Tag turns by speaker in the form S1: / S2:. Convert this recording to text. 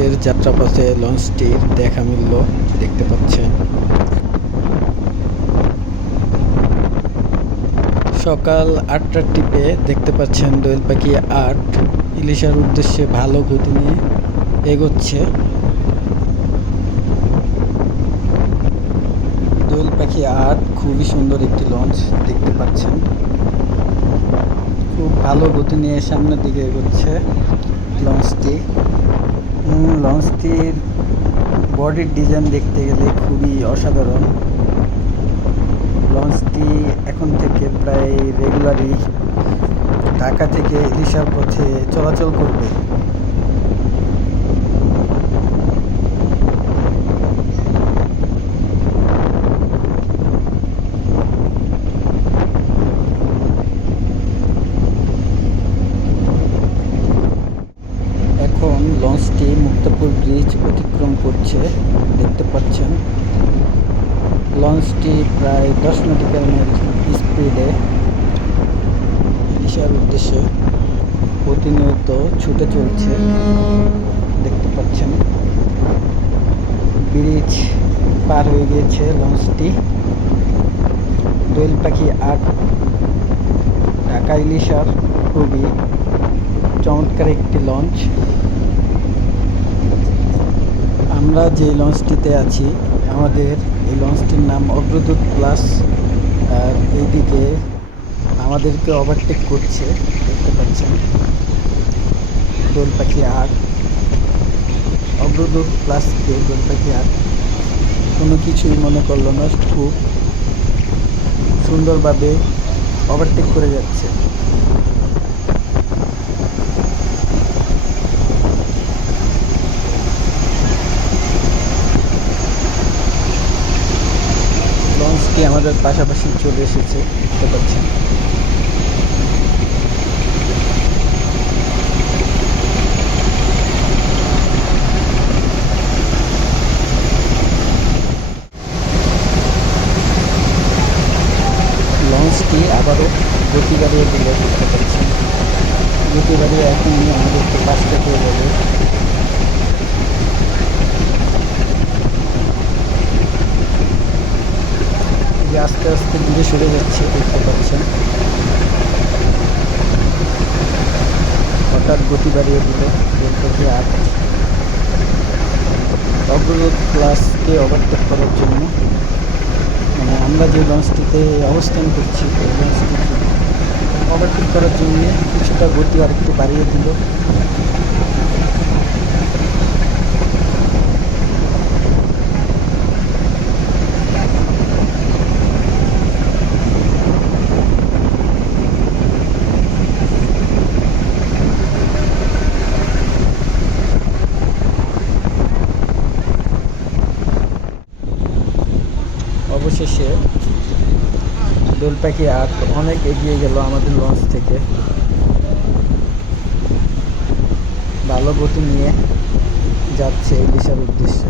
S1: আজকের যাত্রাপথে লঞ্চটির দেখা মিলল, দেখতে পাচ্ছেন। সকাল আটটার টিপে দেখতে পাচ্ছেন দোয়েল পাখি আট ইলিশার উদ্দেশ্যে ভালো গতি নিয়ে এগোচ্ছে। দোয়েল পাখি আট খুবই সুন্দর একটি লঞ্চ দেখতে পাচ্ছেন। খুব ভালো গতি নিয়ে সামনের দিকে এগোচ্ছে লঞ্চটি। লঞ্চটির বডির ডিজাইন দেখতে গেলে খুবই অসাধারণ। লঞ্চটি এখন থেকে প্রায় রেগুলারই ঢাকা থেকে ইলিশার পথে চলাচল করবে এখন লঞ্চটি মুক্তাপুর ব্রিজ অতিক্রম করছে, দেখতে পাচ্ছেন। লঞ্চটি প্রায় দশ নটিক্যাল মাইল স্পিডে ইলিশার উদ্দেশ্যে প্রতিনিয়ত ছুটে চলছে, দেখতে পাচ্ছেন। ব্রিজ পার হয়ে গিয়েছে লঞ্চটি। দোয়েল পাখি আট, ঢাকা ইলিশার খুবই চমৎকার একটি লঞ্চ। আমরা যে লঞ্চটিতে আছি, আমাদের এই লঞ্চটির নাম অগ্রদূত প্লাস, আর এইদিকে আমাদেরকে ওভারটেক করছে, দেখতে পাচ্ছেন। দোল পাখি আট। অগ্রদূত প্লাসকে দোল পাখি আট। কোনো কিছুই মনে করল না, খুব সুন্দরভাবে ওভারটেক করে যাচ্ছে। লঞ্চটি আমাদের পাশাপাশি চলে এসেছে, দেখতে পাচ্ছেন। লঞ্চটি আবারও গতি বাড়িয়ে দিল দেখতে পাচ্ছেন। গতি বাড়িয়ে এখন আমাদেরকে পাশটা হয়ে যাবে যাচ্ছে, দেখতে পাচ্ছেন। হঠাৎ গতি বাড়িয়ে দিল রেলপথে আট। অগ্ররোধ প্লাসকে ওভারটেক করার জন্য। মানে আমরা যে লঞ্চটিতে অবস্থান করছি, এই লঞ্চটি ওভারটেক করার জন্য কিছুটা গতি আর একটু বাড়িয়ে দিল। অবশেষে দোল পাখি আট অনেক এগিয়ে গেল আমাদের লঞ্চ থেকে। ভালো গতি নিয়ে যাচ্ছে এই বিশাল উদ্দেশ্যে।